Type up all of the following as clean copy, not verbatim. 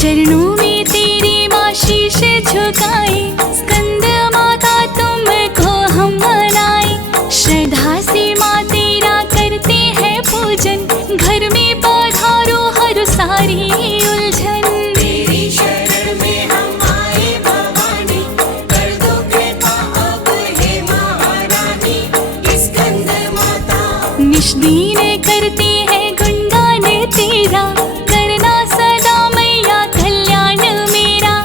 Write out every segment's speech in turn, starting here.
चरणों में तेरे माँ शीश झुकाए, स्कंद माता तुमको हम मनाए। श्रद्धा से माँ तेरा करते हैं पूजन, घर में पधारो हर सारी उलझन। तेरी शरण में हम आए भवानी, कर दो कृपा अब हे महारानी। स्कंद माता निश दिन करते हैं गुणगान तेरा, करना सदा मैया कल्याण मेरा।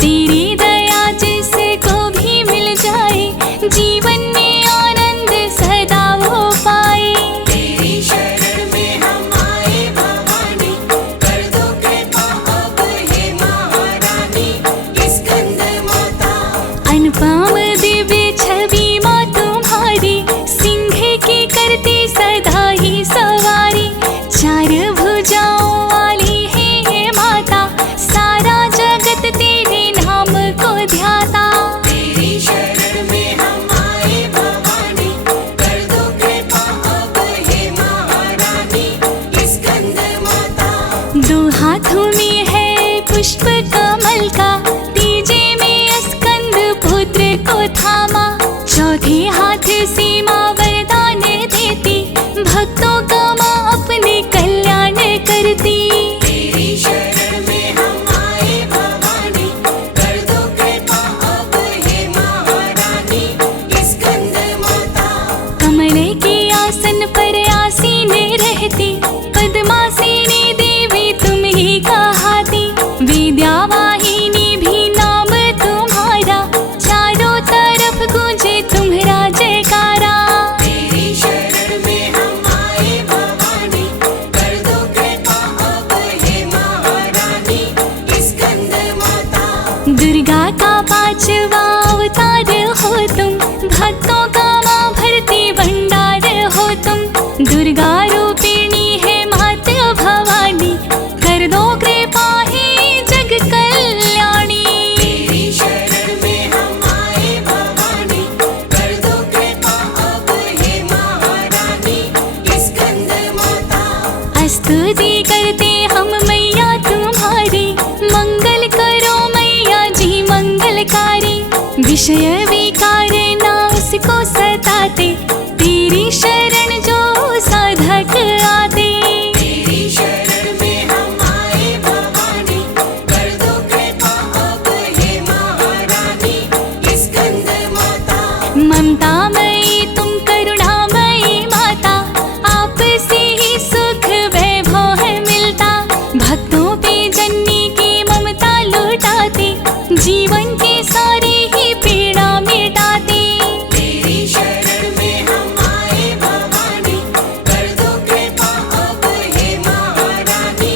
तेरी दया जिसको भी मिल जाए, जीवन में आनंद सदा वो पाए। तेरी शरण में हम आए भवानी, कर दो कृपा अब हे महारानी। स्कंद माता अनुपम दिव्य छवि माँ तुम्हारी, सिंह की करती सदा ही सवारी। चार भुजाओं वाली है ये माता, सारा जगत तेरे नाम को ध्याता। तेरी शरण में हम आए भवानी, कर दो कृपा अब हे महारानी। स्कंद माता दो हाथों में है पुष्प कमल का, तीजे में स्कंद पुत्र को थामा। चौथे हाथ से माँ वरदान देती, भक्तों का माँ अपने कल्याण करती। तेरी शरण में हम आए भवानी, कर दो कृपा अब हे महारानी। स्कंद माता कमल के आसन पर आसीन रहती, पद्मासीनी देवी तुम ही कहाती। विद्यावाहिनी भी नाम तुम्हारा, चारों तरफ गूंजे तुम्हारा जयकारा। तेरी शरण में हम आए भवानी, कर दो कृपा अब हे महारानी। स्कंद माता दुर्गा का पांचवा अवतार हो तुम, भक्तों का माँ भरती भंडार हो तुम। दुर्गा रूपिणी है माता भवानी, कर दो कृपा है जग कल्याणी। तेरी शरण में हम आए भवानी, कर दो कृपा अब हे महारानी। स्कंद माता स्तुति करते हम मैया तुम्हारी, मंगल करो मैया जी मंगलकारी। विषय विकार ना उसको सताते, तेरी शरण जो साधक आते। तेरी शरण में हम आए भवानी, कर दो कृपा अब हे महारानी। स्कंद माता ममतामयी तुम करुणामयी माता, आपसे ही सुख वैभव है मिलता। भक्तों पे जननी की ममता लौटाते, जीवन के सारे ही पीड़ा मिटाते। तेरी शरण में हम आए भवानी, कर दो कृपा अब हे महारानी।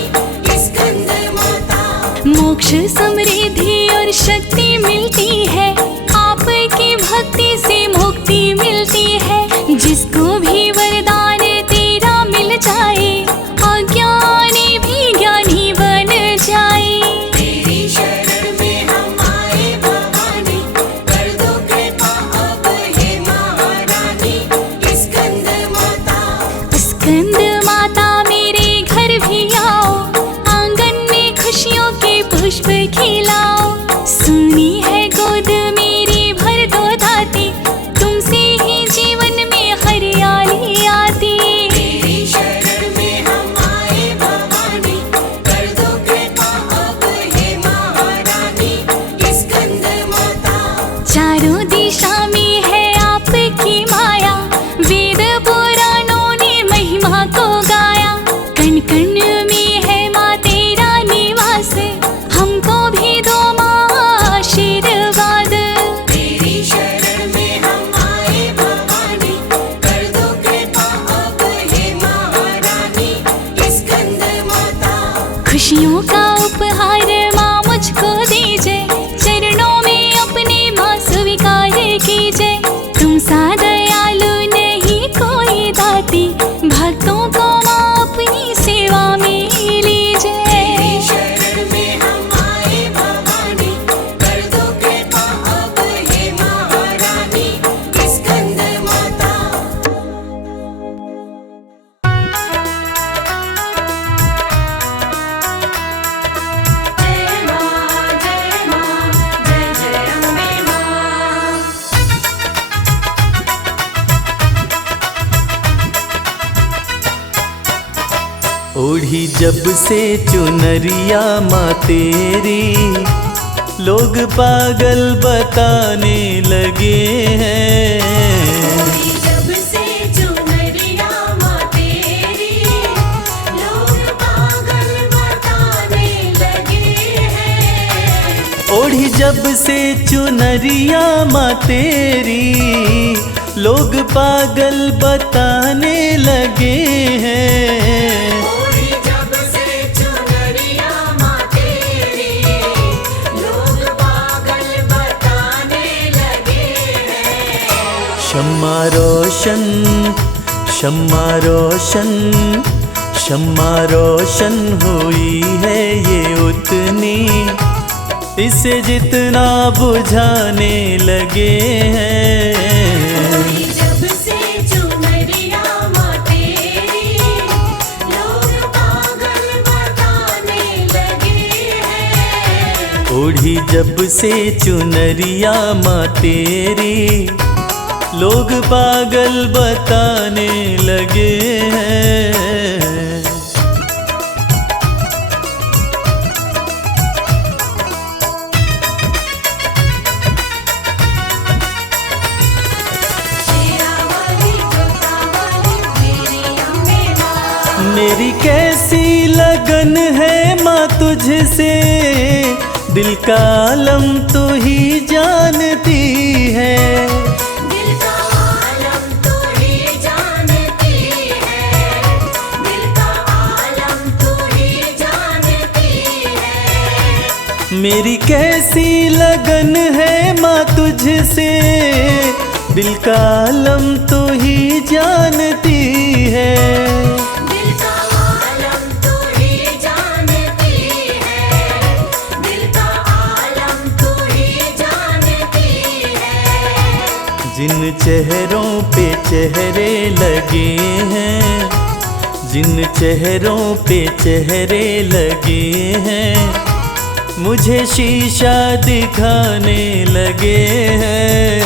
स्कंद माता मोक्ष समृद्धि और शक्ति मिलती है, आपकी भक्ति से मुक्ति मिलती है। जिसको भी वरदान तेरा मिल जाए, अज्ञानी भी ज्ञानी बन जाए। तेरी शरण में हम आए भवानी, कर दो कृपा अब हे महारानी। स्कंद माता स्कंद माता मेरे घर भी आओ, आंगन में खुशियों के पुष्प खिलाओ। सुनी है गोद मेरी भर दो दाती, तुमसे ही जीवन में हरियाली आती। तेरी शरण में हम आए भवानी, कर दो कृपा अब हे महारानी। स्कंद माता चारों दिशा में है आपकी माया, वेद पुराणों ने महिमा को गाया। कण कण में है माँ तेरा निवास, हमको भी दो माँ आशीर्वाद। तेरी शरण में हम आए भवानी, कर दो कृपा अब हे महारानी। स्कंद माता खुशियों का उपहार माँ मुझको दीजिए, चरणों में अपने माँ स्वीकार कीजिए। तुम सा दयालु नहीं कोई दाती, भक्तों को माँ अपनी सेवा में लीजिए। तेरी शरण में हम आए भवानी, कर दो कृपा अब हे महारानी। स्कंद माता जय जब से चुनरिया माँ तेरी लोग पागल बताने लगे हैं। जब से चुनरिया माँ तेरी लोग पागल बताने लगे हैं। ओढ़ी जब से चुनरिया माँ तेरी लोग पागल बताने लगे हैं। ओढ़ी जब से चुनरिया माँ तेरी लोग पागल बताने लगे हैं। शम्मा रोशन शम्मा रोशन शम्मा रोशन हुई है ये उतनी, इसे जितना बुझाने लगे हैं। जब से चुनरिया माँ तेरी लोग पागल बताने लगे हैं। ओढ़ी जब से चुनरिया माँ तेरी लोग पागल बताने लगे हैं। मेरी कैसी लगन है माँ तुझसे, दिल का आलम तू ही जानती है। दिल का आलम तू ही जानती है। दिल का आलम तू ही जानती है। मेरी कैसी लगन है माँ तुझसे, दिल का आलम तू ही जानती है। दिल का आलम तू ही जानती है। दिल का आलम तू ही जानती है। जिन चेहरों पे चेहरे लगे हैं, जिन चेहरों पे चेहरे लगे हैं, मुझे शीशा दिखाने लगे हैं।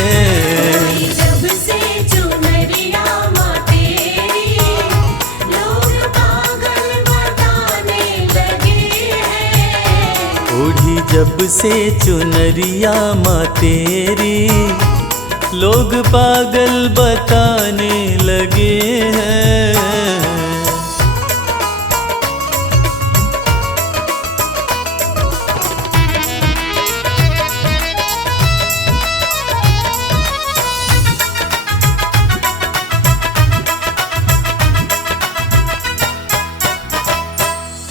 जब से चुनरिया माँ तेरी लोग पागल बताने लगे हैं। ओढ़ी जब से चुनरिया माँ तेरी लोग पागल बताने लगे हैं।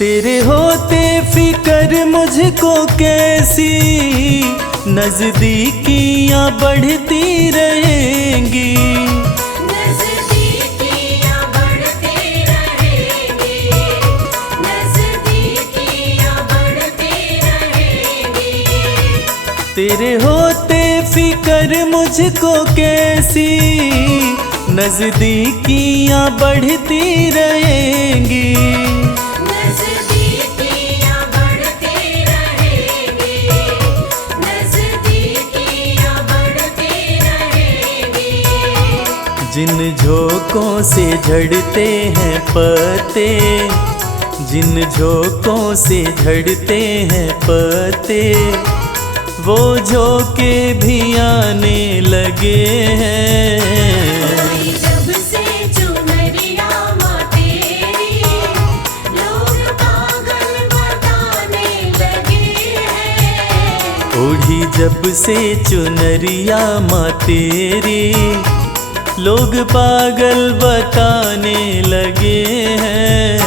तेरे होते फिक्र मुझको कैसी नजदीकियां बढ़ती रहेंगी। नजदीकियां बढ़ती रहेंगी। नजदीकियां बढ़ती रहेंगी। तेरे होते फिक्र मुझको कैसी नजदीकियां बढ़ती रहेंगी। नजदीकियां बढ़ती रहेंगी। नजदीकियां बढ़ती रहेंगी। जिन झोंकों से झड़ते हैं पत्ते, जिन झोंकों से झड़ते हैं पत्ते, वो झोंके भी आने लगे हैं। जब से चुनरिया माँ तेरी लोग पागल बताने लगे हैं। ओढ़ी जब से चुनरिया माँ तेरी लोग पागल बताने लगे हैं।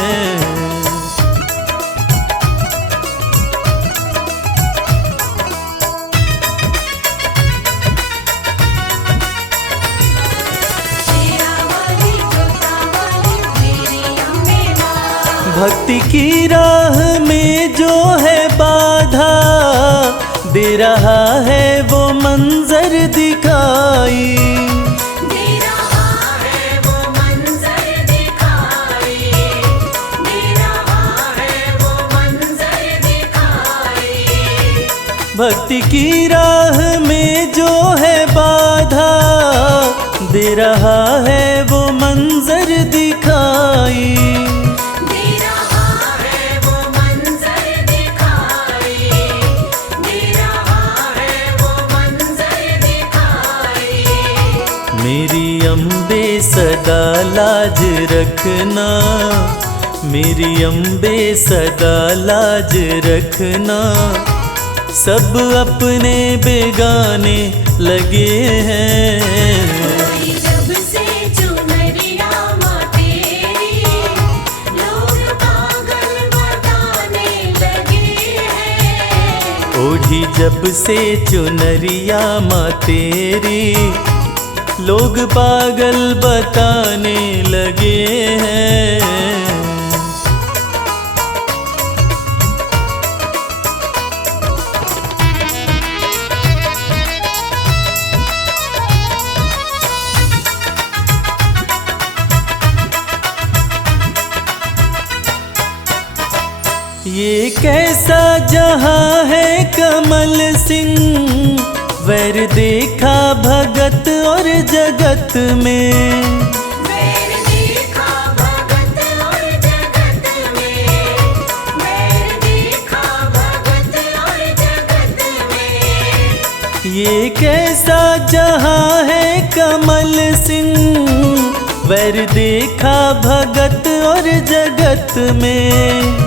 भक्ति की राह में जो है बाधा, दे रहा है वो मंजर दिखाई। दे रहा है वो मंजर दिखाई। दे रहा है वो मंजर दिखाई। भक्ति की राह में जो है बाधा, दे रहा है वो मंजर दिखाई। दे रहा है अम्बे सदा लाज रखना, मेरी अम्बे सदा लाज रखना। सब अपने बेगाने लगे हैं। जब से चुनरिया माँ तेरी, लोग पागल बताने लगे हैं। ओढ़ी जब से चुनरिया माँ तेरी, लोग पागल बताने लगे हैं। ये कैसा जहां है कमल सिंह, वैर देखा भगत और जगत में। वैर देखा भगत और जगत में, वैर देखा भगत और जगत में। ये कैसा जहां है कमल सिंह, वैर देखा भगत और जगत में।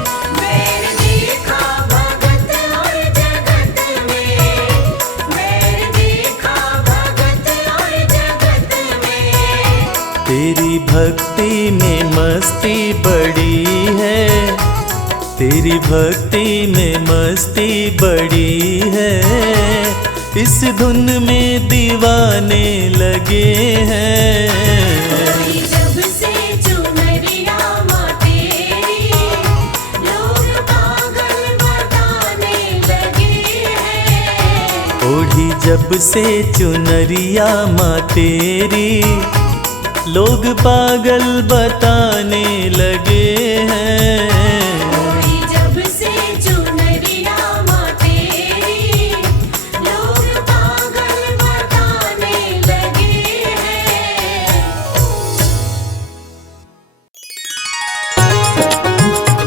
तेरी भक्ति में मस्ती बड़ी है, तेरी भक्ति में मस्ती बड़ी है। इस धुन में दीवाने लगे हैं। जब से चुनरिया माँ तेरी, लोग पागल बताने लगे हैं। ओढ़ी जब से चुनरिया माँ तेरी, लोग पागल बताने लगे हैं। जब से चुनरिया माँ तेरी, लोग पागल बताने लगे हैं।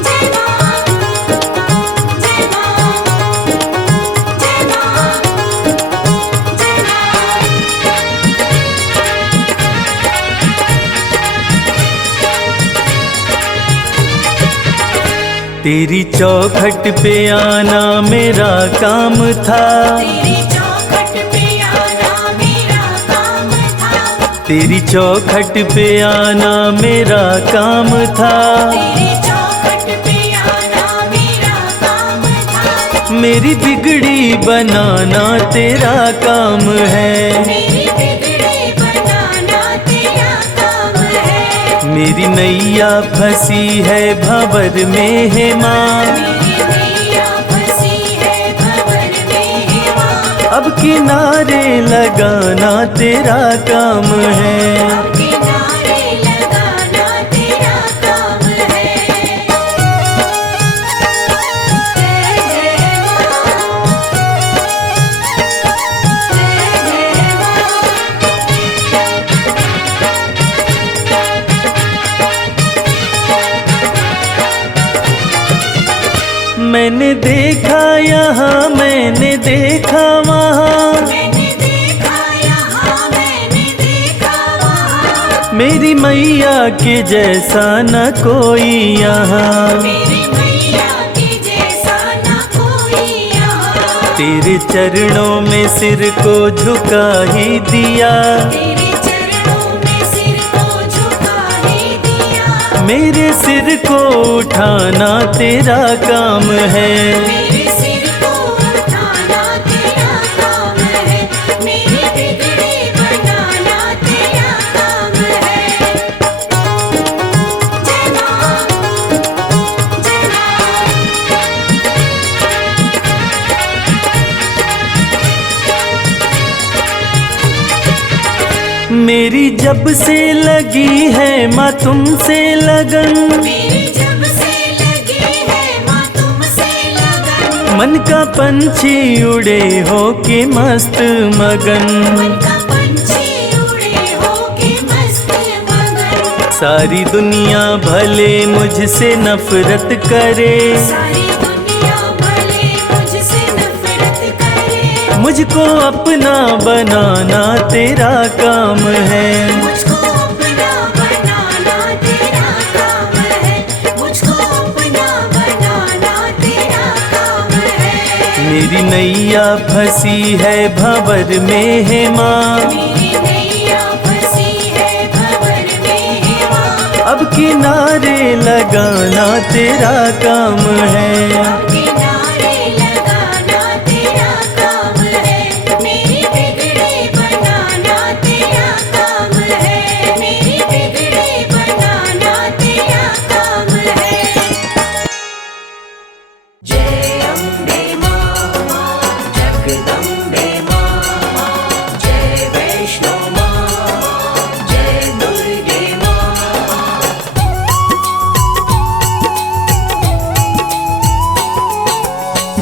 जय माँ, जय माँ, जय माँ, जय माँ। तेरी चौखट पे आना मेरा काम था, तेरी चौखट पे आना मेरा काम था। तेरी चौखट पे आना मेरा काम था। तेरी चौखट पे आना मेरा काम था। मेरी बिगड़ी बनाना तेरा काम है, मेरी बिगड़ी बनाना तेरा काम है। मेरी नैया फंसी है भंवर में है माँ, मेरी नैया फंसी है भंवर में है माँ। अब किनारे लगाना तेरा काम है। अब किनारे लगाना तेरा काम है। जय जय माँ, जय जय माँ। मैंने देखा यहाँ मैंने देखा वहाँ, मैंने देखा यहाँ मैंने देखा वहाँ। मेरी मैया के जैसा न कोई यहाँ। मेरी मैया के जैसा न कोई यहाँ। तेरे चरणों में सिर को झुका ही दिया, तेरे चरणों में सिर को झुका ही दिया। मेरे सिर को उठाना तेरा काम है। मेरे सिर को उठाना तेरा काम है। मेरी बिगड़ी बनाना तेरा काम है। जय माँ, जय माँ। मेरी जब से लगी है माँ तुमसे लगन, मेरी जब से लगी है माँ तुमसे लगन। मन का पंछी उड़े हो के मस्त मगन। मन का पंछी उड़े होके मस्त मगन। सारी दुनिया भले मुझसे नफरत करे, सारी दुनिया भले मुझसे नफरत करे। मुझको अपना बनाना तेरा काम है। मुझको मेरी नैया फंसी है भंवर में है माँ, मेरी नैया फंसी है भंवर में है माँ। अब किनारे लगाना तेरा काम है, किनारे लगाना तेरा काम है, मेरी बिगड़ी बनाना तेरा काम है, मेरी बिगड़ी बनाना तेरा काम है। जय अम्बे माँ, जगदम्बे माँ, जय वैष्णो माँ, जय दुर्गे माँ।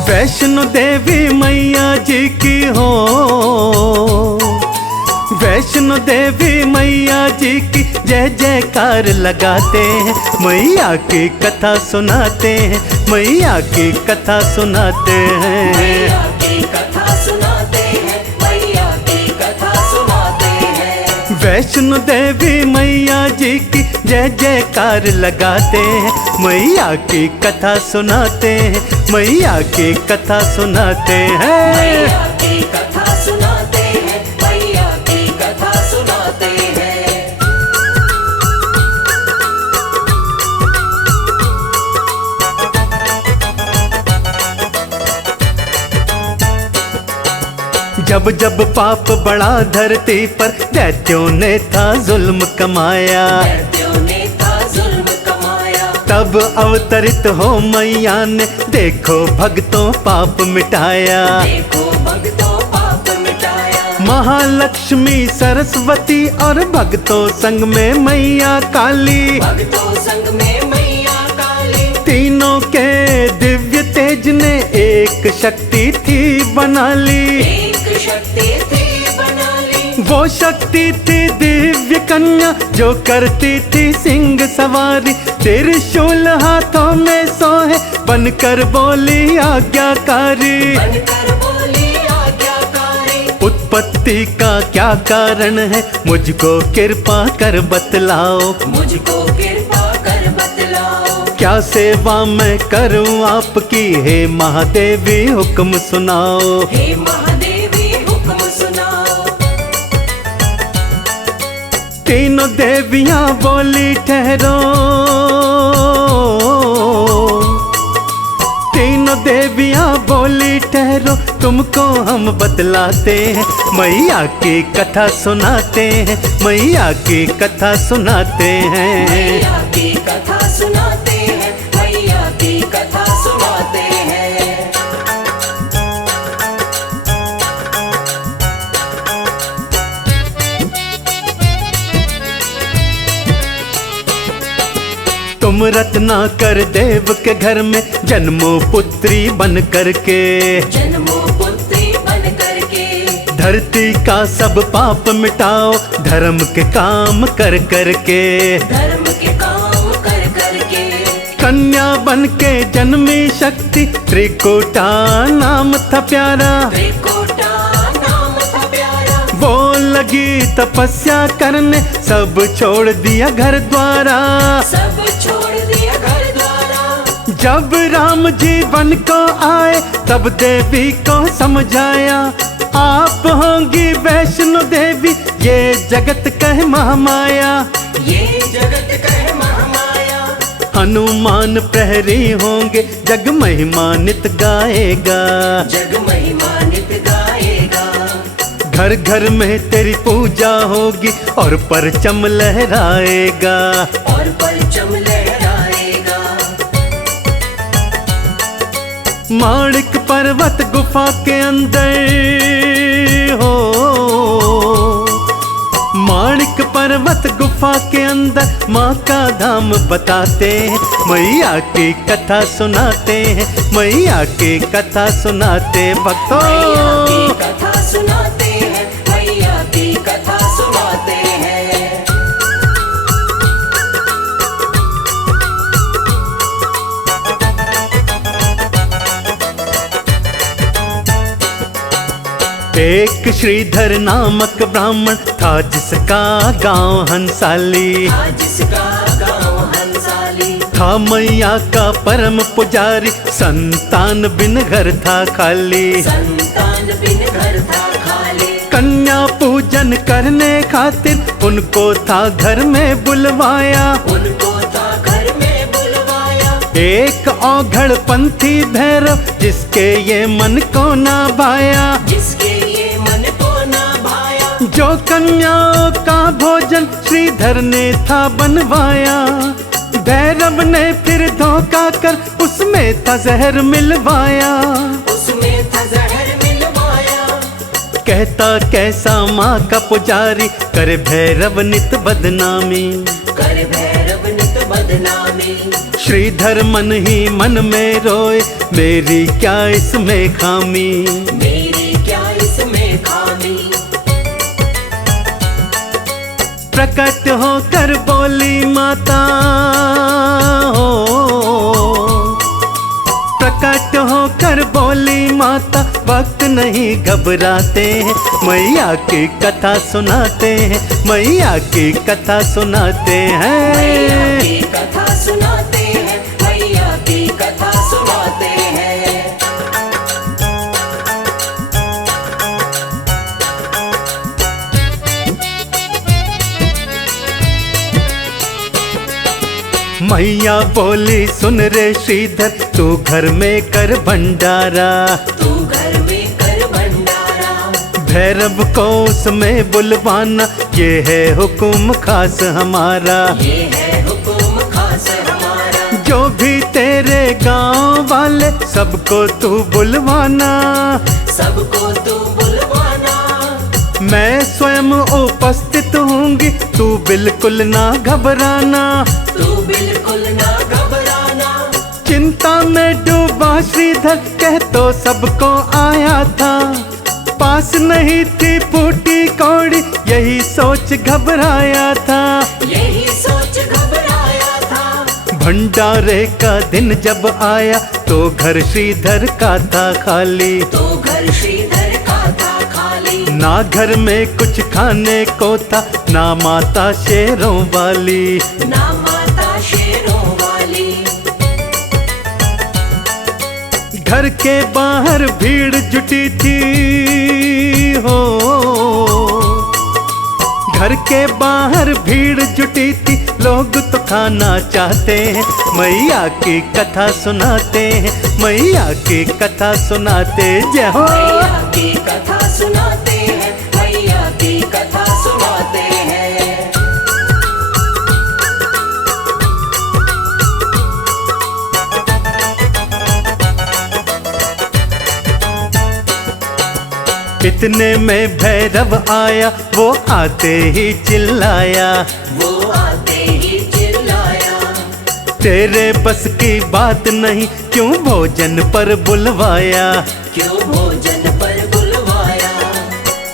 वैष्णो देवी मैया जी की हो, वैष्णो देवी मैया जी की जय जयकार लगाते हैं, मैया की कथा सुनाते हैं, मैया की कथा सुनाते हैं। मैया की कथा सुनाते हैं, मैया की कथा सुनाते हैं। वैष्णो देवी मैया जी की जय जयकार लगाते हैं, मैया की कथा सुनाते हैं, मैया की कथा सुनाते हैं। मैया की कथा सुनाते हैं, मैया की कथा सुनाते हैं। जब जब पाप बढ़ा धरती पर दैत्यों ने था जुल्म कमाया, दैत्यों ने था जुल्म कमाया, तब अवतरित हो मैया ने देखो भक्तों पाप मिटाया। देखो भक्तों पाप मिटाया। महालक्ष्मी सरस्वती और भक्तों संग में मैया काली, भक्तों संग में मैया काली, तीनों के दिव्य तेज ने एक शक्ति थी बना ली। एक शक्ति थी बना ली। वो शक्ति थी दिव्य कन्या जो करती थी सिंह सवारी, त्रिशूल हाथों में सोहे बनकर बोली आज्ञाकारी। बनकर बोली आज्ञाकारी। उत्पत्ति का क्या कारण है मुझको कृपा कर बतलाओ, मुझको कृपा कर बतलाओ। क्या सेवा मैं करूं आपकी, हे महादेवी हुक्म सुनाओ। हे महादेवी हुक्म सुनाओ। तीनों देवियां बोली ठहरो, तीनों देवियां बोली ठहरो, तुमको हम बतलाते हैं, मैया की कथा सुनाते हैं, मैया की कथा सुनाते हैं। मैया की कथा सुनाते हैं, मैया की कथा सुनाते हैं। तुम रत्नाकर देव के घर में जन्मो पुत्री बन करके, जन्मो पुत्री बन करके, धरती का सब पाप मिटाओ धर्म के काम कर करके। धर्म के काम कर करके, कन्या बन के जन्मी शक्ति, त्रिकुटा नाम था प्यारा। त्रिकुटा नाम था प्यारा। वो लगी तपस्या करने, सब छोड़ दिया घर द्वारा। सब छोड़ दिया घर द्वारा। जब राम जी बन को आए तब देवी को समझाया, आप होंगी वैष्णो देवी ये जगत कह महामाया। ये जगत कह महामाया। हनुमान प्रहरी होंगे जग महिमानित गाएगा, जग महिमानित गाएगा। घर घर में तेरी पूजा होगी और परचम लहराएगा, और परचम लहराएगा। माणिक पर्वत गुफा के अंदर हो, माणिक पर्वत गुफा के अंदर माँ का धाम बताते हैं, मैया की कथा सुनाते हैं, मैया की कथा सुनाते भक्तों। मैया की कथा सुनाते हैं, मैया की कथा सुनाते हैं। एक श्रीधर नामक ब्राह्मण था जिसका गांव हंसाली, जिसका गाँव हंसाली। था मैया का परम पुजारी, संतान बिन घर था खाली। संतान बिन घर था खाली। कन्या पूजन करने खातिर उनको था घर में बुलवाया। उनको था घर में बुलवाया। एक औघड़ पंथी भैरव जिसके ये मन को ना भाया। जिसके ये मन को ना भाया। जो कन्याओं का भोजन श्रीधर ने था बनवाया। भैरव ने फिर धोखा कर उसमें था जहर मिलवाया। उसमें था जहर मिलवाया। कहता कैसा माँ का पुजारी, करे भैरव नित बदनामी। कर भैरव नित बदनामी। श्रीधर मन ही मन में रोए, मेरी क्या इसमें खामी। मेरी क्या इसमें खामी। प्रकट होकर बोली माता हो, प्रकट होकर बोली माता, वक्त नहीं घबराते हैं, मैया की कथा सुनाते हैं, मैया की कथा सुनाते मैया हैं। की कथा सुनाते हैं। मैया की कथा सुनाते हैं। मैया बोली सुन रे श्रीधर, तू घर में कर भंडारा। तू घर में कर भंडारा। भैरव को उसमें बुलवाना, ये है हुक्म खास हमारा। ये है हुक्म खास हमारा। जो भी तेरे गांव वाले सबको तू बुलवाना। सबको तू बुलवाना। मैं स्वयं उपस्थित होंगी, तू बिल्कुल ना घबराना। तू बिल्कुल ना घबराना। चिंता में डूबा श्रीधर कह तो सबको आया था। पास नहीं थी फूटी कौड़ी, यही सोच घबराया था। यही सोच घबराया था। भंडारे का दिन जब आया तो घर श्रीधर का था खाली। तो घर श्रीधर का था खाली। ना घर में कुछ खाने को था, ना माता शेरों वाली। ना माता शेरों वाली। घर के बाहर भीड़ जुटी थी हो, घर के बाहर भीड़ जुटी थी, लोग तो खाना चाहते हैं, मैया की कथा सुनाते हैं, मैया की कथा सुनाते। जय हो। मैया की कथा सुनाते हैं। मैया की कथा सुनाते हैं। इतने में भैरव आया, वो आते ही चिल्लाया। वो आते ही चिल्लाया। तेरे बस की बात नहीं, क्यों भोजन पर बुलवाया। क्यों भोजन पर बुलवाया।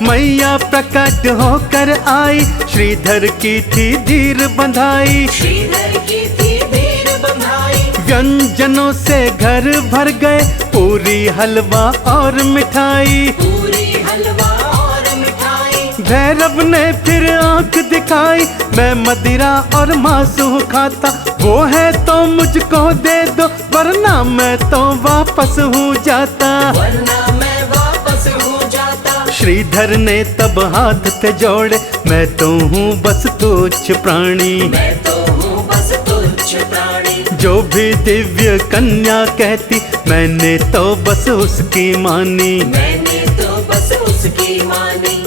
मैया प्रकट होकर आई, श्रीधर की थी धीर बंधाई। श्रीधर की थी धीर बंधाई। व्यंजनों से घर भर गए, पूरी हलवा और मिठाई। पूरी हलवा और मिठाई। भैरव ने फिर आंख दिखाई, मैं मदिरा और मांसू खाता, वो है तो मुझको दे दो, वरना मैं तो वापस हूँ जाता। वरना मैं वापस हूँ जाता। श्रीधर ने तब हाथ थे जोड़े, मैं तो हूँ बस तुच्छ प्राणी। मैं तो हूँ बस तुच्छ प्राणी। जो भी दिव्य कन्या कहती, मैंने तो बस उसकी मानी। मैंने तो बस उसकी मानी।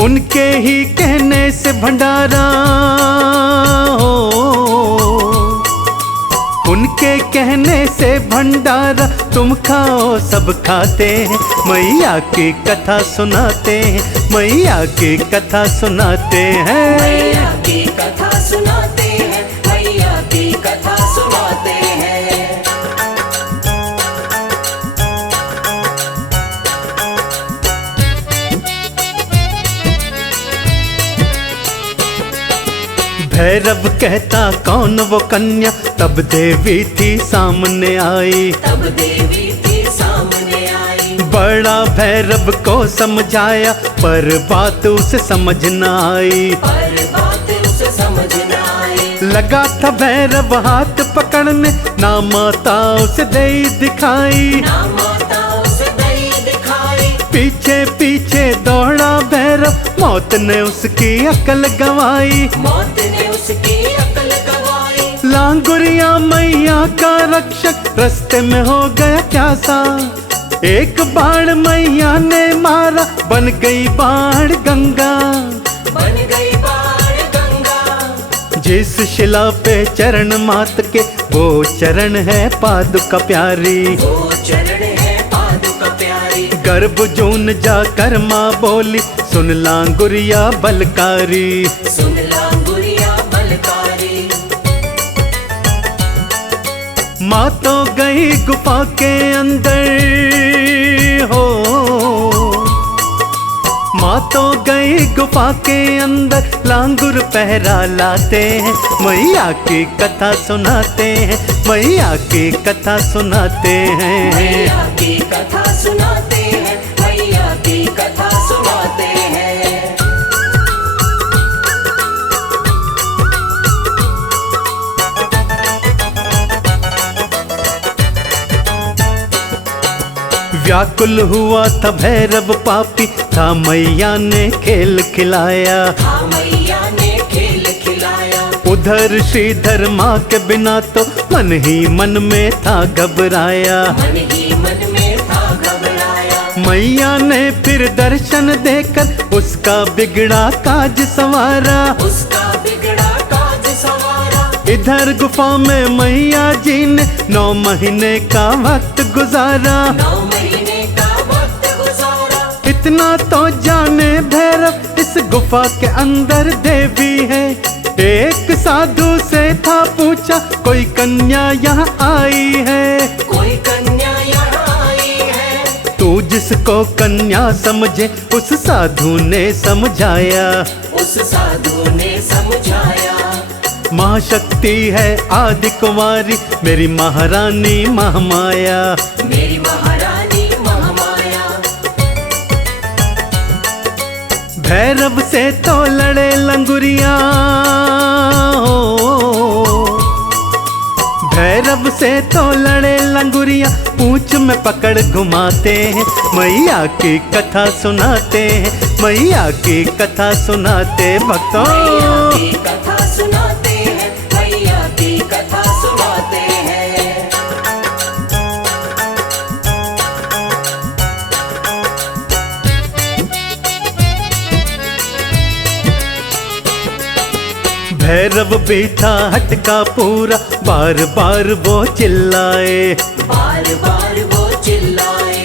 उनके ही कहने से भंडारा हो, उनके कहने से भंडारा, तुम खाओ सब खाते हैं, मैया की कथा सुनाते हैं, मैया की कथा सुनाते हैं। मैया की कथा सुनाते हैं। मैया की कथा सुनाते हैं। भैरव कहता कौन वो कन्या, तब देवी थी सामने आई। तब देवी थी सामने आई। बड़ा भैरव को समझाया, पर बात उसे समझ न आई। पर बात उसे समझ न आई। लगा था भैरव हाथ पकड़ने, ना माता उसे दे दिखाई। ना माता उसे दई दिखाई। पीछे पीछे दौड़ा भैरव, मौत ने उसकी अकल गंवाई। मौत ने उसकी अकल गंवाई। लांगुरिया मैया का रक्षक रास्ते में हो गया प्यासा। एक बाण मैया ने मारा, बन गई बाण गंगा। बन गई बाण गंगा। जिस शिला पे चरण मात के, वो चरण है पादुका प्यारी। वो चरण है पादुका प्यारी। गर्भ जून जाकर माँ बोली, सुन लांगुरिया बलकारी। सुन लांगुरिया बलकारी। माँ तो गई गुफा के अंदर हो, माँ तो गई गुफा के अंदर। लांगुर पहरा लाते हैं, मैया की कथा सुनाते हैं, मैया की कथा सुनाते हैं। मैया की कथा सुनाते हैं, मैया की कथा सुनाते हैं। व्याकुल हुआ था भैरव पापी, था मैया ने खेल खिलाया। हाँ मैया ने खेल खिलाया। उधर श्रीधर माँ के बिना तो मन ही मन में था घबराया। मन ही मन में था घबराया। मैया ने फिर दर्शन देकर उसका बिगड़ा काज संवारा। उसका बिगड़ा काज संवारा। इधर गुफा में मैया जी ने 9 महीने का वक्त गुजारा। 9 महीने का वक्त गुजारा। इतना तो जाने भैरव, इस गुफा के अंदर देवी है। एक साधु से था पूछा, कोई कन्या यहाँ आई है। कोई कन्या यहाँ आई है। तू जिसको कन्या समझे, उस साधु ने समझाया। उस साधु ने समझाया। महाशक्ति है आदि कुमारी, मेरी महारानी महामाया। मेरी महारानी महामाया। भैरव से तो लड़े लंगुरिया हो, भैरव से तो लड़े लंगुरिया। पूंछ में पकड़ घुमाते हैं, मैया की कथा सुनाते हैं, मैया की कथा सुनाते भक्तों। मैया की कथा सुनाते हैं, मैया की कथा सुनाते हैं। भैरव भी था हटका पूरा, बार बार वो चिल्लाए। बार बार वो चिल्लाए।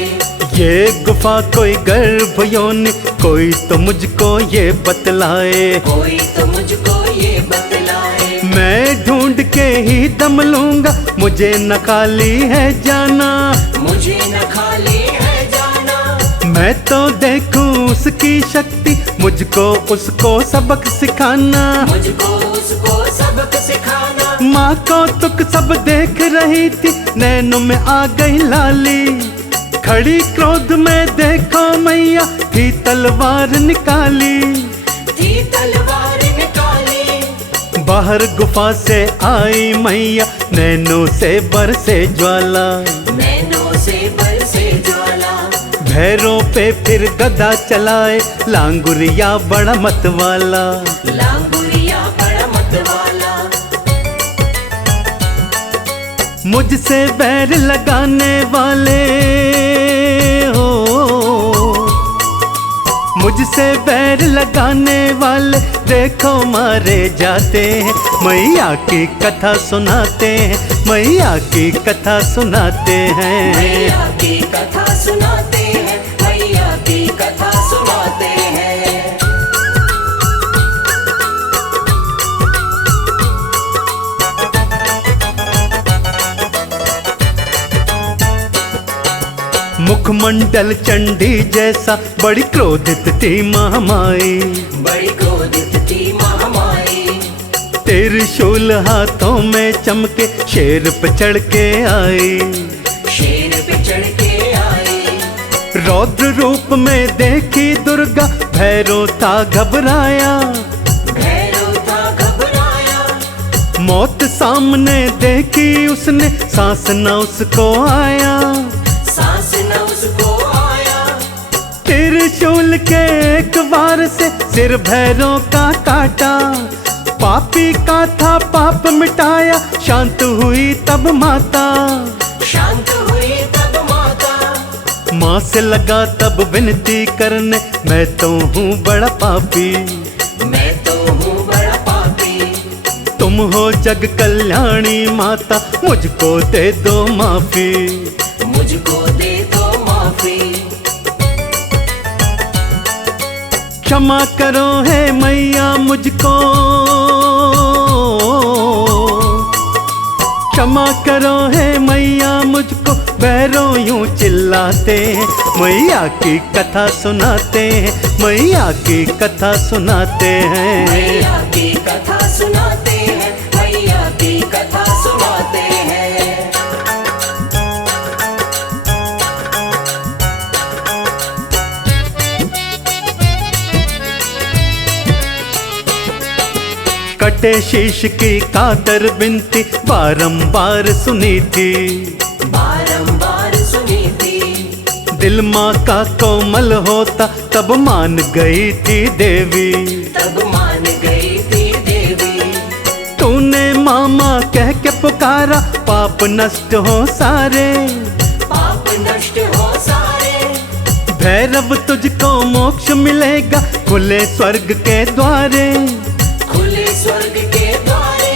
ये गुफा कोई गर्भ योनि, कोई तो मुझको ये बतलाए। कोई तो मुझको ये बतलाए। मैं ढूंढ के ही दम लूंगा, मुझे न खाली है जाना। मुझे न खाली है जाना। मैं तो देखूं उसकी शक्ति, मुझको उसको सबक सिखाना। मुझको उसको सबक सिखाना। माँ को तुक सब देख रही थी, नैनों में आ गई लाली। खड़ी क्रोध में देखो मैया, थी तलवार निकाली। थी तलवार निकाली। बाहर गुफा से आई मैया, नैनों से बरसे ज्वाला। नैनों से बरसे ज्वाला। भैरों पे फिर गदा चलाए, लांगुरिया बड़ा मत वाला। लांगुरिया बड़ा मत वाला। मुझसे बैर लगाने वाले हो, मुझसे बैर लगाने वाले देखो मारे जाते हैं। मैया की कथा सुनाते हैं, मैया की कथा सुनाते हैं। मैया की कथा सुनाते हैं, मैया की कथा सुनाते हैं। मुखमंडल चंडी जैसा, बड़ी क्रोधित थी महामाई। बड़ी क्रोधित थी महामाई। त्रिशूल हाथों में चमके, शेर पे चढ़ के आई। शेर पे चढ़ के आई। रौद्र रूप में देखी दुर्गा, भैरव था घबराया। भैरव था घबराया। सामने देखी उसने, सांस न उसको आया, सांस न उसको आया। त्रिशूल के एक वार से सिर भैरव का काटा, पापी का था पाप मिटाया, शांत हुई तब माता, शांत हुई तब माता। माँ से लगा तब विनती करने, मैं तो हूँ बड़ा पापी, मैं तो हूँ बड़ा पापी। तुम हो जग कल्याणी माता, मुझको दे दो माफी, मुझको दे दो माफी। क्षमा करो है मैया मुझको, क्षमा करो है मैया मुझको, भैरव यूं चिल्लाते हैं, मैया की कथा सुनाते हैं, मैया की कथा सुनाते हैं। मैया की कथा सुनाते हैं, मैया की कथा सुनाते हैं। कटे शीश की कातर बिनती बारंबार सुनी थी, बारंबार सुनी थी। दिल माँ का कोमल होता तब मान गई थी देवी, तब मान गई थी देवी। तूने मामा कह के पुकारा, पाप नष्ट हो सारे, पाप नष्ट हो सारे। भैरव तुझको मोक्ष मिलेगा, खुले स्वर्ग के द्वारे, खुले स्वर्ग के द्वारे।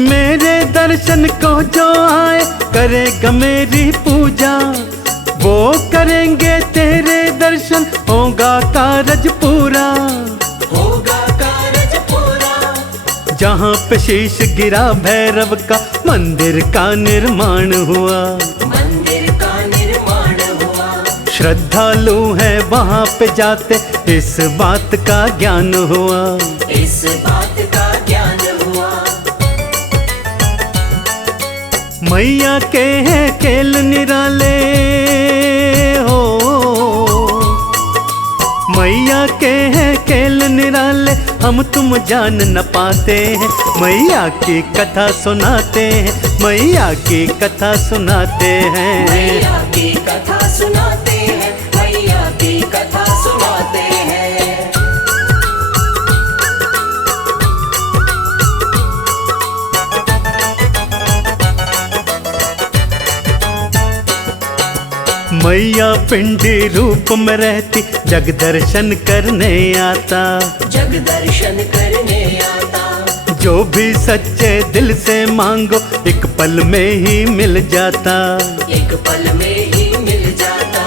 मेरे दर्शन को जो आए करेगा मेरी पूजा, वो करेंगे तेरे दर्शन, होगा कारज पूरा, होगा कारज पूरा। जहाँ पे शीश गिरा भैरव का, मंदिर का निर्माण हुआ, मंदिर का निर्माण हुआ। श्रद्धालु है वहाँ पे जाते, इस बात का ज्ञान हुआ, इस बात का ज्ञान हुआ। मैया के हैं खेल निराले हो, मैया के हैं खेल निराले, हम तुम जान न पाते हैं, मैया की कथा सुनाते हैं, मैया की कथा सुनाते हैं। मैया की कथा सुनाते हैं, मैया की कथा सुनाते हैं। मैया पिंडी रूप में रहती, जग दर्शन करने आता, जग दर्शन करने आता। जो भी सच्चे दिल से मांगो, एक पल में ही मिल जाता, एक पल में ही मिल जाता।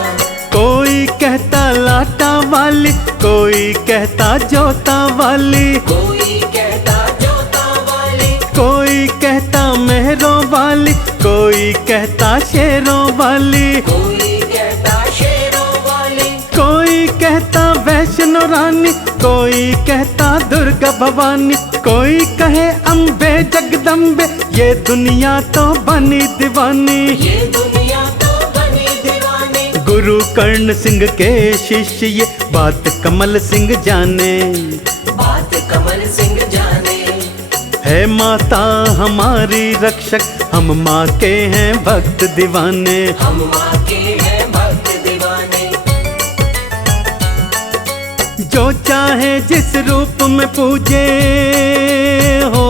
कोई कहता लाटा वाली, कोई कहता जोता वाली, कोई कहता जोता वाली, कोई कहता मेहरों वाली, कोई कहता शेरों वाली, कोई कहता शेरों वाली, कोई कहता वैष्णो रानी, कोई कहता दुर्गा भवानी, कोई कहे अम्बे जगदम्बे, ये दुनिया तो बनी दीवानी, ये दुनिया तो बनी दीवानी। गुरु कर्ण सिंह के शिष्य ये बात कमल सिंह जाने, बात कमल सिंह जाने। है माता हमारी रक्षक, हम माँ के हैं भक्त दीवाने, हम माँ के हैं भक्त दीवाने। जो चाहे जिस रूप में पूजे हो,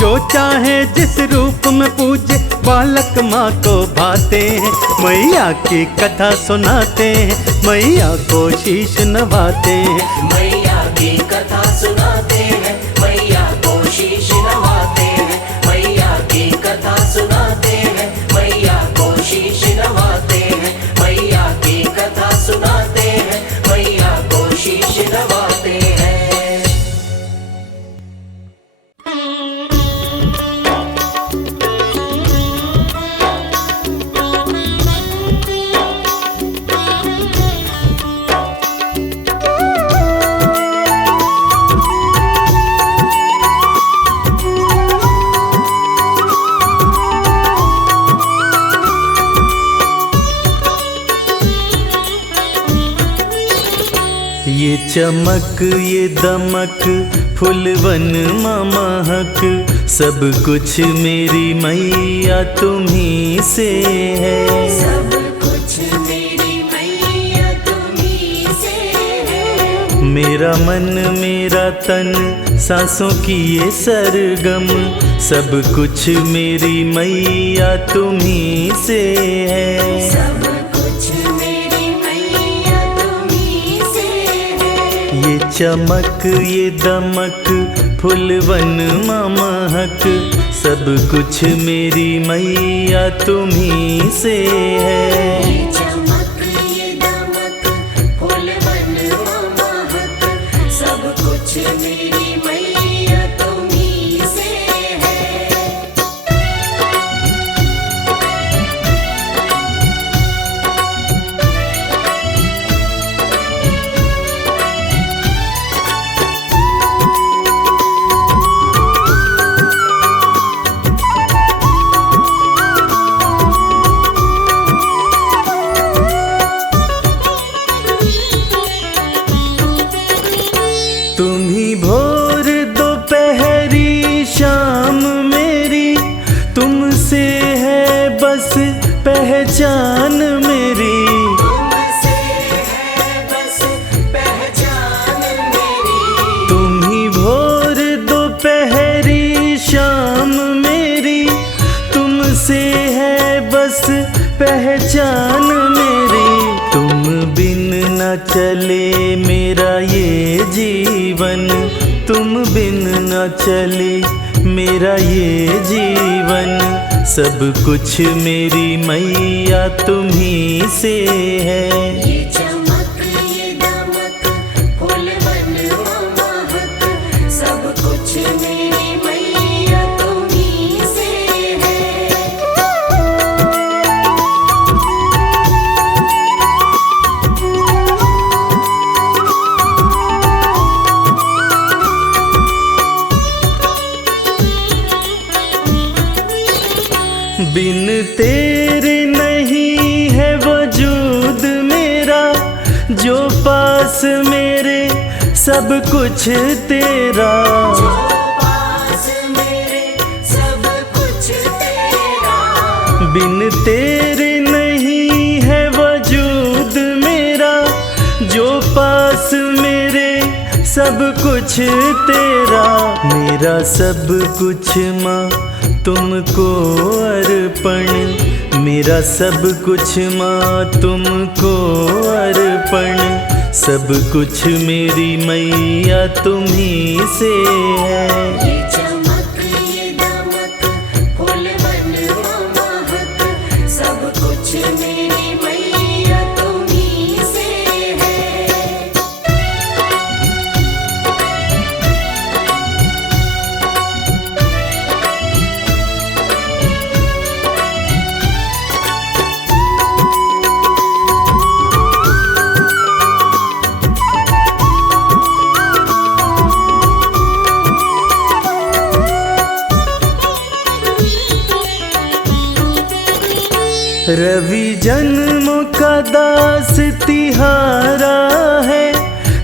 जो चाहे जिस रूप में पूजे, बालक माँ को भाते हैं, मैया की कथा सुनाते हैं, मैया को शीश नवाते हैं। मैया की कथा सुनाते हैं, मैया को शीश नवाते हैं, मैया की कथा सुनाते हैं, मैया को शीश नवाते हैं, मैया की कथा सुनाते हैं, मैया को शीश नवाते हैं। चमक ये दमक फूलवन महक, सब कुछ मेरी मैया तुम्ही से है। सब कुछ मेरी मैया तुम्ही से है। मेरा मन मेरा तन सांसों की ये सरगम, सब कुछ मेरी मैया तुम्ही से है। सब कुछ मेरी मैया तुम्ही से है। ये चमक ये दमक फूलवन महक, सब कुछ मेरी मैया तुम्ही से है। ये चमक ये दमक फूलवन महक, सब कुछ मेरी मैया तुम्ही से है। तुम्ही भोर दोपहरी शाम मेरी, तुमसे है बस पहचान मेरी। तुमसे है बस पहचान मेरी। तुम्ही भोर दोपहरी शाम मेरी, तुमसे है बस पहचान मेरी। तुम बिन न चले मेरा ये जीवन, तुम बिन न चले मेरा ये जीवन, सब कुछ मेरी मैया तुम्ही से है। ये चमक ये दमक फूलवन महक, सब कुछ मेरी मैया तुम्ही से है। बिन तेरे नहीं है वजूद मेरा, जो पास मेरे सब कुछ तेरा। जो पास मेरे सब कुछ तेरा। बिन तेरे नहीं है वजूद मेरा, जो पास मेरे सब कुछ तेरा। मेरा सब कुछ माँ तुमको अर्पण, मेरा सब कुछ माँ तुमको अर्पण, सब कुछ मेरी मैया तुम्ही से है। ये चमक ये दमक फूलवन महक, सब कुछ मेरी मैया तुम्ही से है। रवि जन्मों का दास तिहारा है,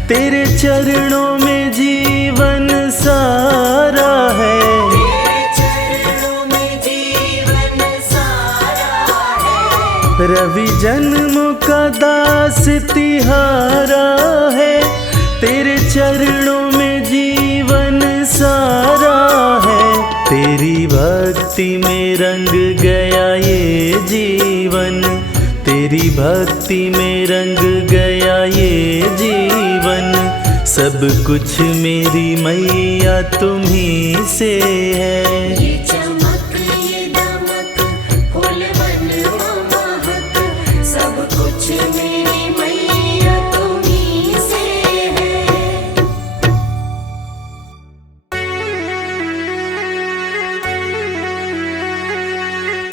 तेरे चरणों में जीवन सारा है। तेरे चरणों में जीवन सारा है। रवि जन्मों का दास तिहारा है, तेरे चरणों में जीवन सारा है। तेरी भक्ति में रंग गया ये जीवन, तेरी भक्ति में रंग गया ये जीवन, सब कुछ मेरी मैया तुम्ही से है। ये चमक ये दमक फूलवन महक, सब कुछ मेरी मैया तुम्ही से है।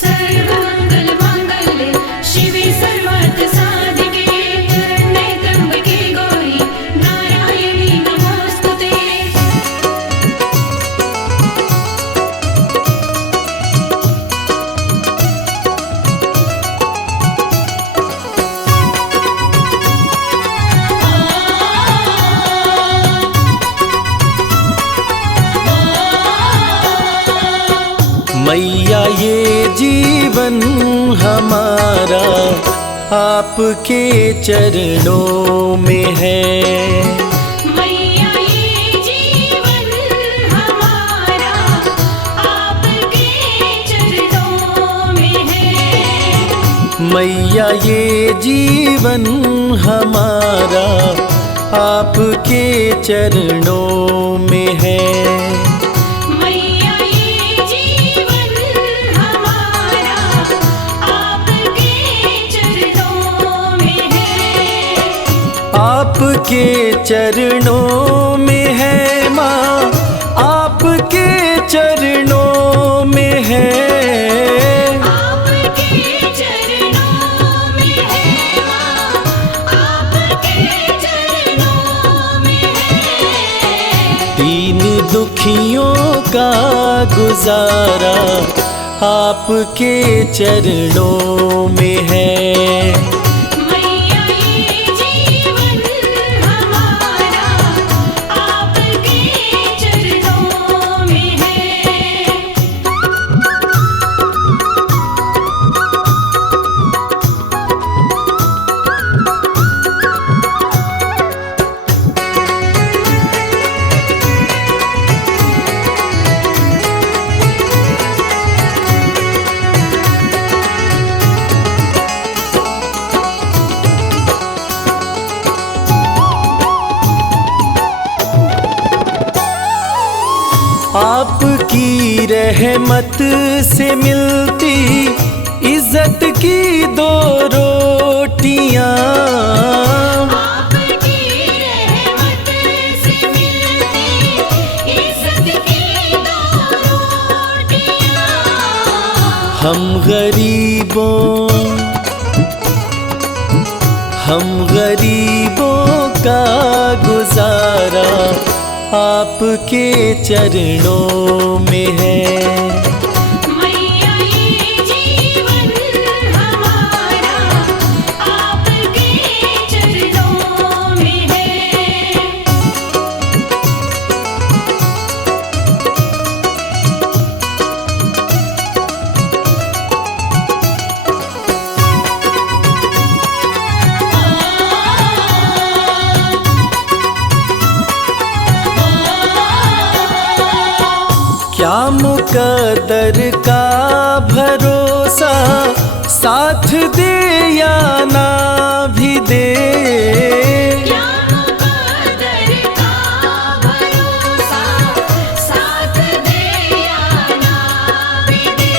सर्वमंगल मांगल्ये शिवे सर्वार्थ साधिके, शरण्ये त्र्यंबके गौरी नारायणी नमोस्तुते। मैया ये जीवन हमारा आपके चरणों में है। मैया ये जीवन हमारा आपके चरणों में है। मैया ये जीवन हमारा आपके चरणों में है। मैया ये जीवन हमारा आपके चरणों में है। आपके चरणों में है माँ, आपके चरणों में है। आपके चरणों में है माँ, आपके चरणों में है। दीन दुखियों का गुजारा आपके चरणों में है। मैया ये जीवन हमारा आपके चरणों में है। आपकी रहमत से मिलती इज्जत की दो रोटियां। आपकी रहमत से मिलती इज्जत की दो रोटियां। हम गरीबों का गुजारा आपके चरणों में है। मैया ये जीवन हमारा आपके चरणों में है। क्या मुकद्दर का भरोसा साथ दे या ना भी दे। क्या मुकद्दर का भरोसा साथ दे या ना भी दे।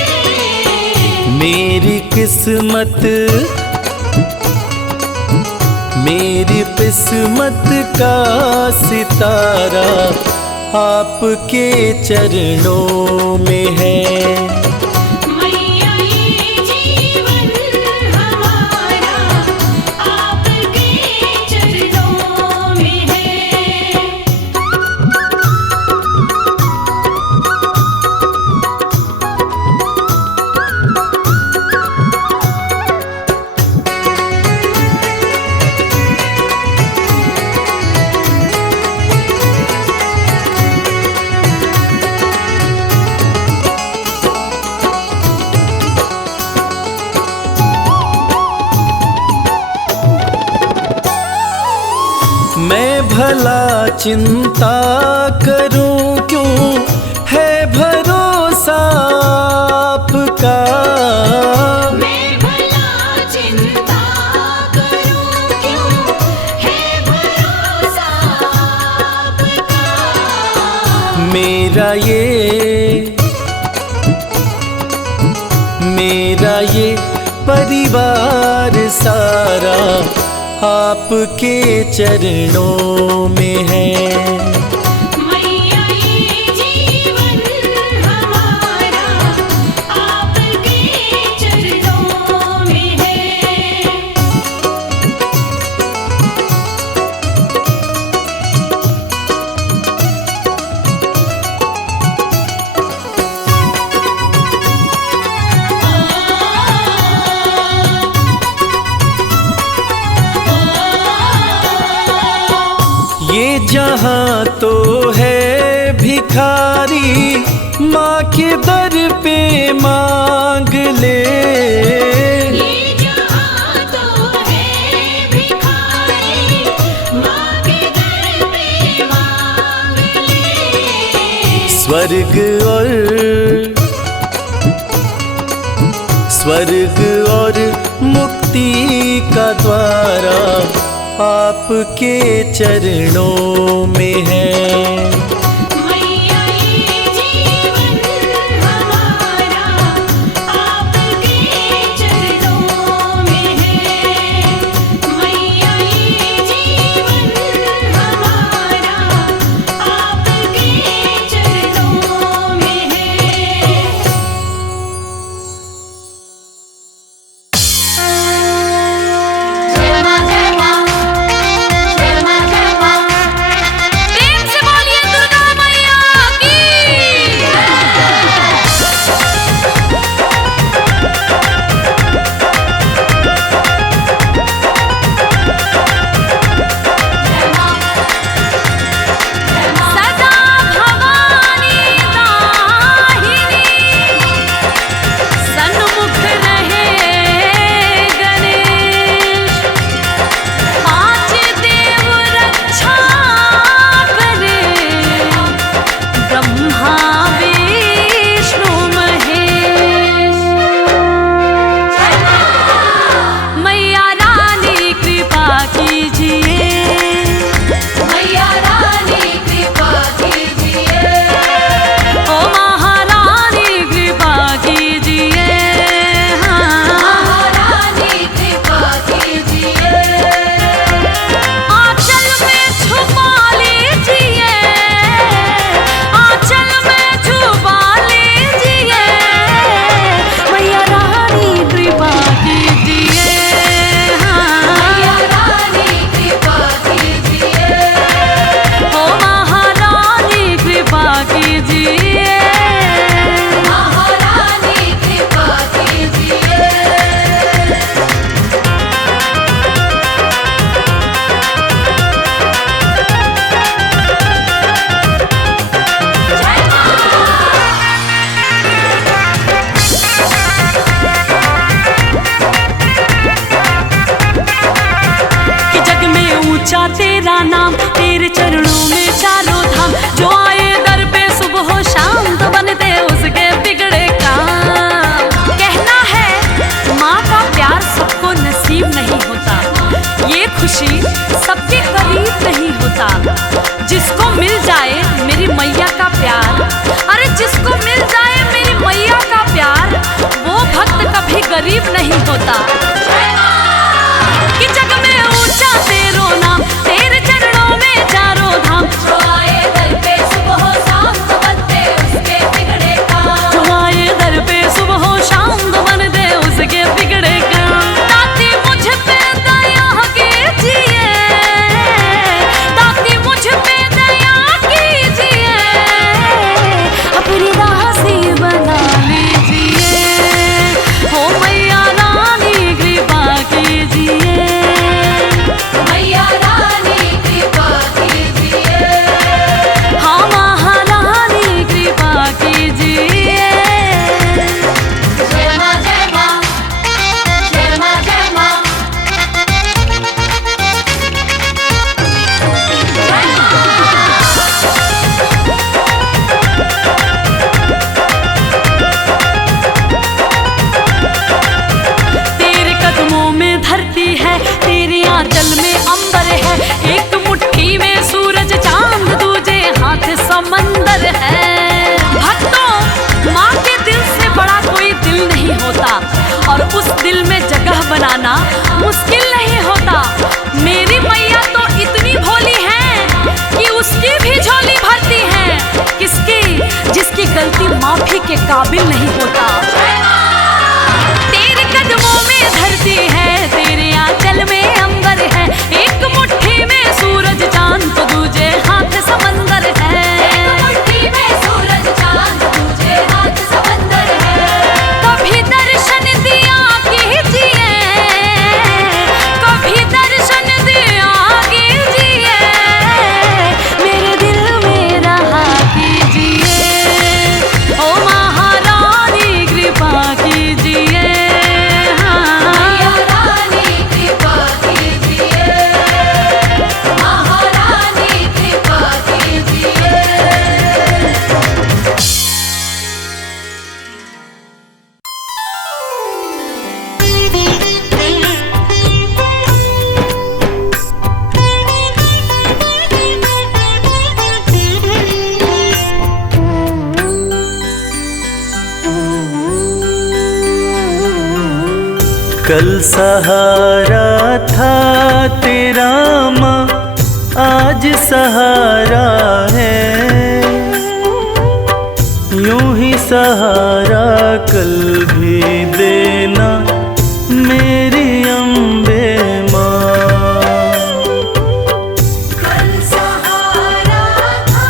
मेरी किस्मत का सितारा आपके चरणों में है। मैया ये जीवन हमारा आपके चरणों में है। मैं भला चिंता करूं क्यों है भरोसा आपका। मैं भला चिंता करूं क्यों है भरोसा आपका। मेरा ये परिवार सारा आपके चरणों में है। मैया ये जीवन हमारा आपके चरणों में है। ये जहां तो है भिखारी माँ के दर पे मांग ले। ये जहाँ तो है भिखारी, माँ के दर पे मांग ले। स्वर्ग और मुक्ति का द्वारा आपके चरणों में है। मैया ये जीवन हमारा आपके चरणों में है। मैया ये जीवन हमारा आपके चरणों में है। प्रेम से बोलिए दुर्गा मैया की। सदा भवानी दाहिनी, सन्मुख रहे गणेश। पांच देव रक्षा करे, ब्रह्मा विष्णु महेश। मैया रानी कृपा कीजिए, मैया रानी कृपा कीजिए। ओ महारानी कृपा कीजिए, महारानी कृपा कीजिए। आंचल में छुपा लीजिए, आंचल में छुपा लीजिए। मैया रानी कृपा कीजिए, मैया रानी कृपा कीजिए। ओ महारानी कृपा कीजिए, महारानी कृपा कीजिए। कि जग में ऊंचा तेरा नाम, तेरे चरणों में चारों धाम। जो आए दर पे सुबह हो शाम, तो बनते उसके बिगड़े काम। कहना है माँ का प्यार सबको नसीब नहीं होता, ये खुशी सबके करीब नहीं होता। जिसको मिल जाए मेरी मैया का प्यार, अरे जिसको मिल जाए मेरी मैया का प्यार, वो भक्त कभी गरीब नहीं होता। कि जग में ऊंचा तेरो नाम, तेरे चरणों में चारों धाम। जो आए दर पे सुबह हो शाम, तो बनते उसके बिगड़े काम। जो आए दर पे सुबह हो शाम, तो बनते उसके बिगड़े काम। दाती मुझ पे दया कीजिए, दाती मुझ पे दया कीजिए। अपनी दासी बना लीजिए, हो मैया रानी कृपा कीजिए, मैया रानी कृपा कीजिए। हाँ महारानी कृपा कीजिए। जय माँ जय माँ, जय माँ जय माँ। तेरे कदमों में धरती है, तेरे आंचल में अंबर है। एक मुट्ठी में सूरज चांद, दूजे हाथ समंदर है। भक्तों, माँ के दिल से बड़ा कोई दिल नहीं होता, और उस दिल में जगह बनाना मुश्किल नहीं होता। मेरी मैया तो इतनी भोली है कि उसकी भी झोली भरती है। किसकी? जिसकी गलती माफी के काबिल नहीं होता। तेरे कदमों में धरती है, तेरे आंचल में अंबर है। एक मुट्ठी में सूरज चांद, तो दूजे हाथ समंदर है। एक मुट्ठी में सूरज चांद, दूजे हाथ समंदर है। कभी दर्शन दिया कीजिए, कभी दर्शन दिया कीजिए। मेरे दिल में रहा कीजिए, ओ महाराज कल सहारा था तेरा माँ, आज सहारा है। यूं ही सहारा कल भी देना मेरी अम्बे माँ। कल सहारा था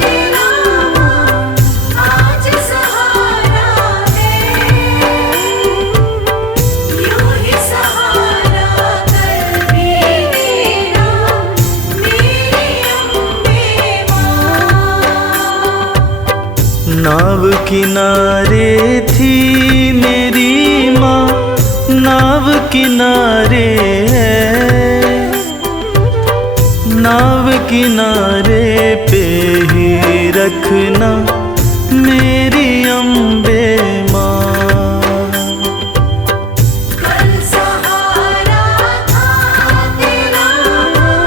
तेरा माँ, आज सहारा है। यूं ही सहारा कल भी देना मेरी अम्बे माँ। नाव किनारे थी मेरी माँ, नाव किनारे है। नाव किनारे पे ही रखना मेरी अम्बे माँ। कल सहारा था तेरा माँ,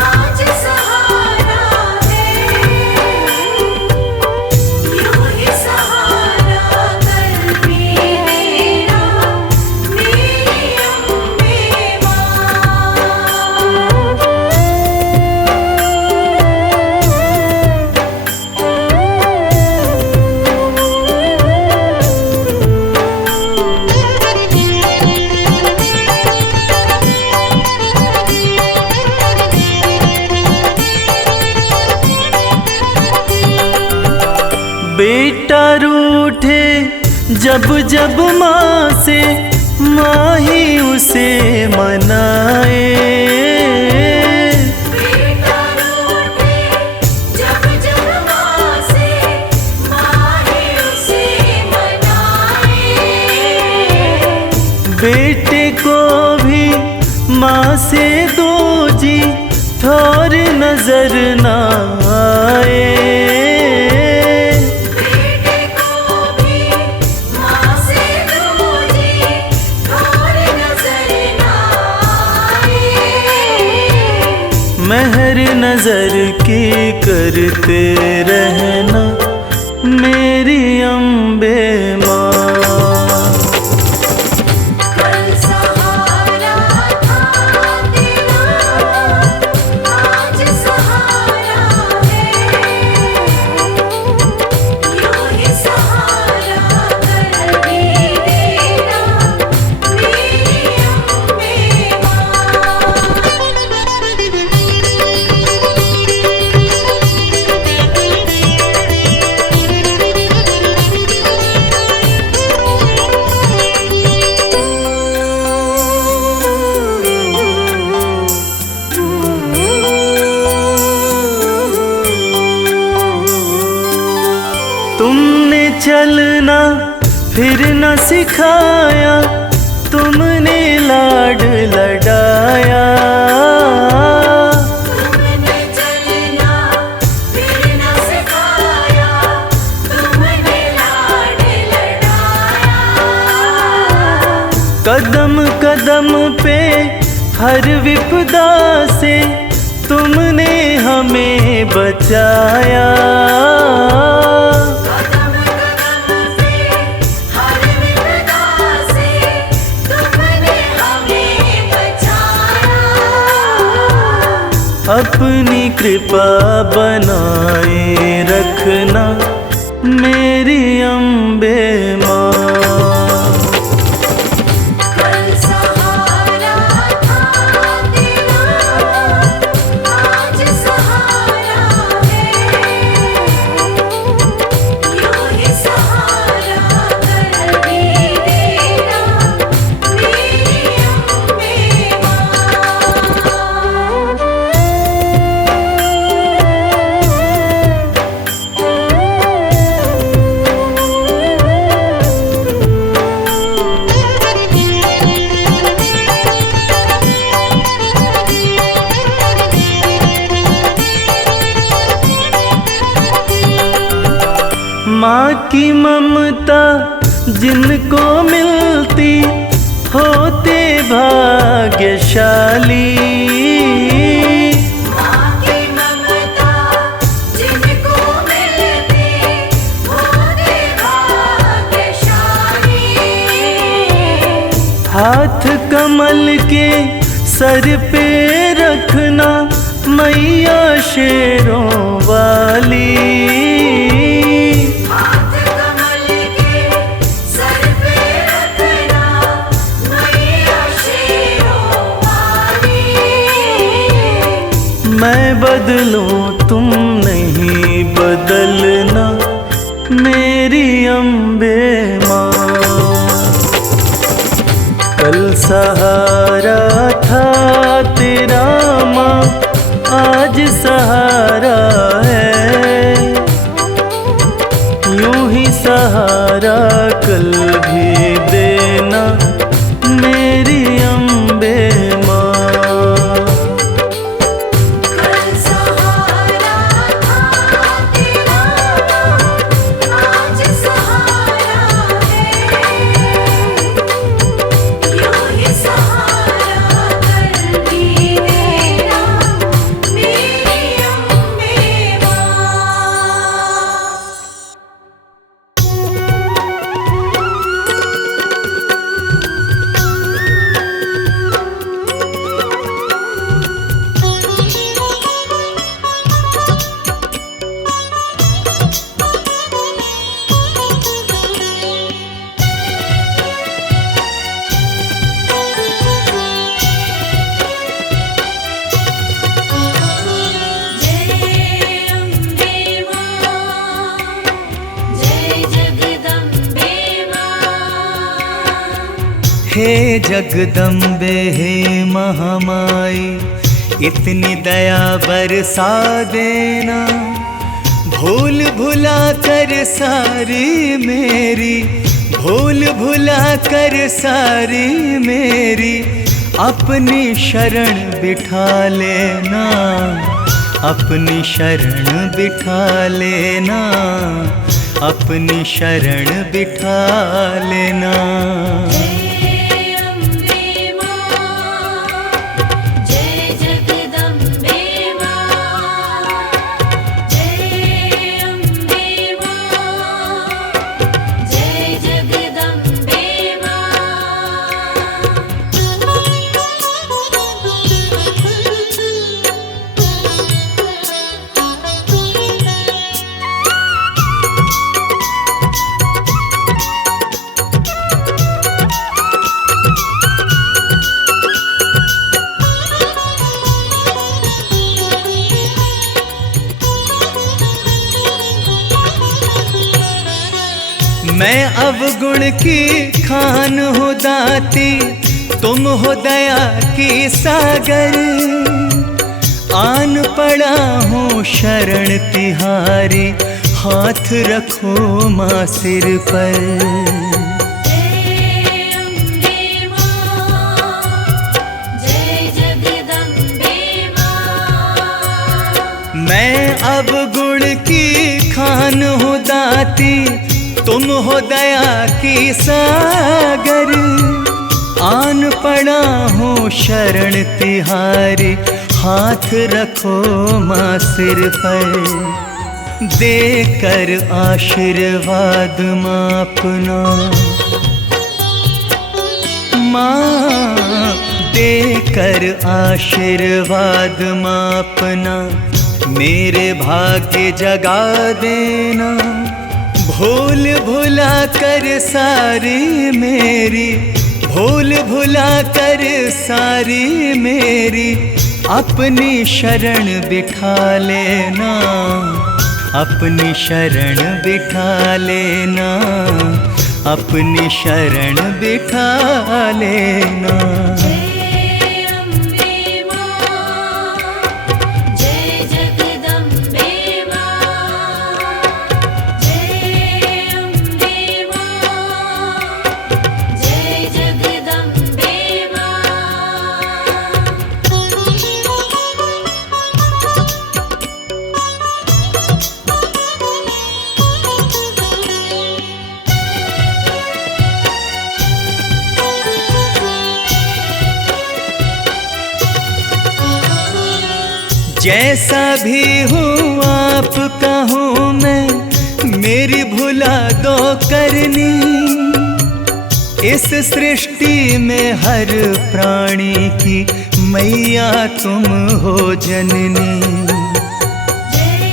आज सहारा है। यूं ही सहारा कल भी देना मेरी अम्बे माँ। बेटा रूठे जब जब माँ से, माँ ही उसे मनाए। बेटा रूठे जब जब माँ से, माँ ही उसे मनाए। बेटे को भी माँ से दो जी, थोर नजर ना आए। बेटे को भी माँ से दो जी, थोर नजर ना आए। मेहर नजर की करते रहना मेरी अम्बे माँ। कल सहारा था तेरा माँ, आज सहारा है। यूं ही सहारा कल भी देना मेरी अम्बे माँ। तुमने चलना फिर न सिखाया, तुमने लाड लडाया। तुमने चलना फिर न सिखाया, तुमने लाड लडाया। कदम कदम पे हर विपदा से तुमने हमें बचाया। कदम कदम पे हर विपदा से तुमने हमें बचाया। अपनी कृपा बनाए रखना मेरी अम्बे माँ। कल सहारा था तेरा माँ, आज सहारा है। यूं ही सहारा कल भी देना मेरी अम्बे माँ। माँ की ममता जिनको मिलती होते भाग्यशाली। माँ की ममता जिनको मिलती होते भाग्यशाली। हाथ कमल के सर पे रखना मैया शेरों वाली। हाथ कमल के सर पे रखना मैया शेरों वाली। मैं बदलूं तुम नहीं बदलना मेरी अम्बे माँ। कल सहारा था तेरा माँ, आज सहारा है। यूं ही सहारा कल भी देना मेरी अम्बे माँ। कल सहारा था तेरा, आज सहारा है। यूं ही सहारा कल भी देना मेरी अम्बे माँ। जय अम्बे माँ, जय जगदम्बे माँ। हे जगदम्बे हे महामाई, इतनी दया बरसा देना। भूल भुला कर सारी मेरी, भूल भुला कर सारी मेरी अपनी शरण बिठा लेना। अपनी शरण बिठा लेना, अपनी शरण बिठा लेना। जय अम्बे माँ, जय जगदम्बे माँ। जय अम्बे माँ, जय जगदम्बे माँ। मैं अवगुण की खान हो दाती, तुम हो दया की सागर। आन पड़ा हूँ शरण तिहारी, हाथ रखो माँ सिर पर। जय अम्बे माँ, जय जगदम्बे माँ। मैं अब गुण की खान हूँ दाती, तुम हो दया की सागर। आन पड़ा हूँ शरण तिहारी, हाथ रखो माँ सिर पर। देकर आशीर्वाद माँ अपना, माँ देकर आशीर्वाद माँ अपना मेरे भाग्य जगा देना। भूल भुला कर सारी मेरी, भूल भुला कर सारी मेरी अपनी शरण बिठा लेना। अपनी शरण बिठा लेना, अपनी शरण बिठा लेना। जय अम्बे माँ, जय जगदम्बे माँ। जय अम्बे माँ, जय जगदम्बे माँ। जैसा भी हूँ आपका हूँ मैं, मेरी भुला दो करनी। इस सृष्टि में हर प्राणी की मैया तुम हो जननी। जय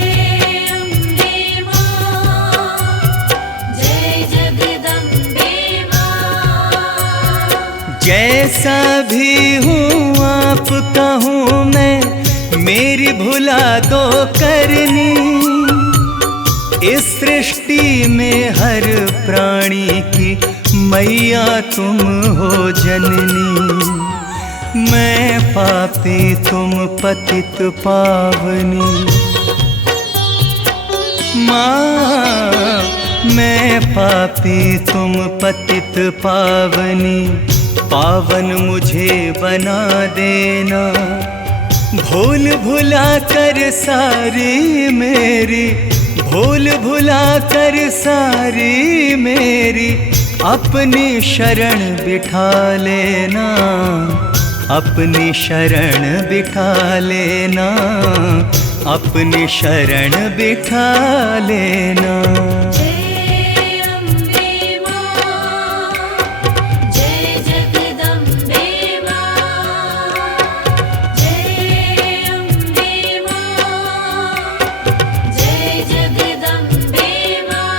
अम्बे मां, जय जगदम्बे मां। जैसा भी हूँ आपका हूँ मैं, मेरी भुला दो करनी। इस सृष्टि में हर प्राणी की मैया तुम हो जननी। मैं पापी तुम पतित पावनी। माँ मैं पापी तुम पतित पावनी। पावन मुझे बना देना, भूल भुला कर सारी मेरी, भूल भुला कर सारी मेरी अपनी शरण बिठा लेना, अपनी शरण बिठा लेना, अपनी शरण बिठा लेना। जय अम्बे मां, जय जगदम्बे मां। जय अम्बे मां, जय जगदम्बे मां।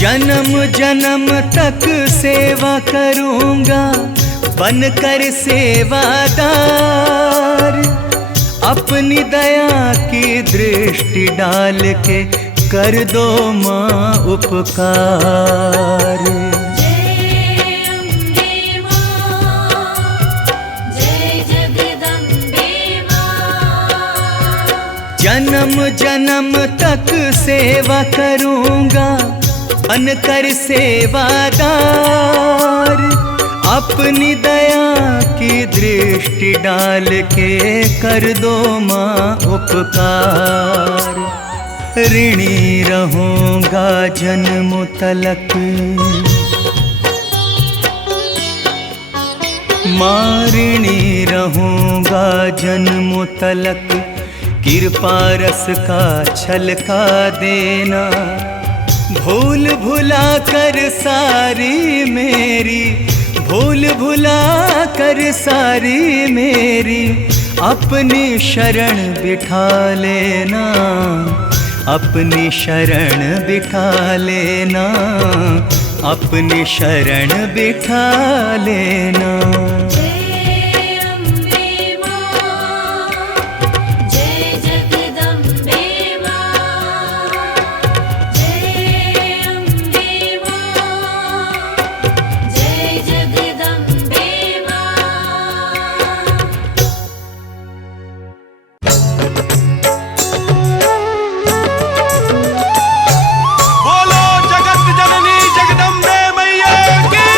जन्म जन्म तक सेवा करूंगा बनकर सेवादार। अपनी दया की दृष्टि डाल के कर दो माँ उपकार। जय अम्बे मां, जय जगदम्बे मां। जन्म जन्म तक सेवा करूंगा बनकर सेवादार। अपनी दया की दृष्टि डाल के कर दो माँ उपकार। ऋणी रहूंगा जन्म तलक, माँ ऋणी रहूंगा जन्म तलक। कृपा रस का छलका देना, भूल भुला कर सारी मेरी, भूल भुला कर सारी मेरी अपनी शरण बिठा लेना, अपनी शरण बिठा लेना, अपनी शरण बिठा लेना। जय अम्बे मां, जय जगदम्बे मां। जय अम्बे मां, जय जगदम्बे मां। बोलो जगत जननी जगदम्बे मैया की।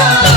मैया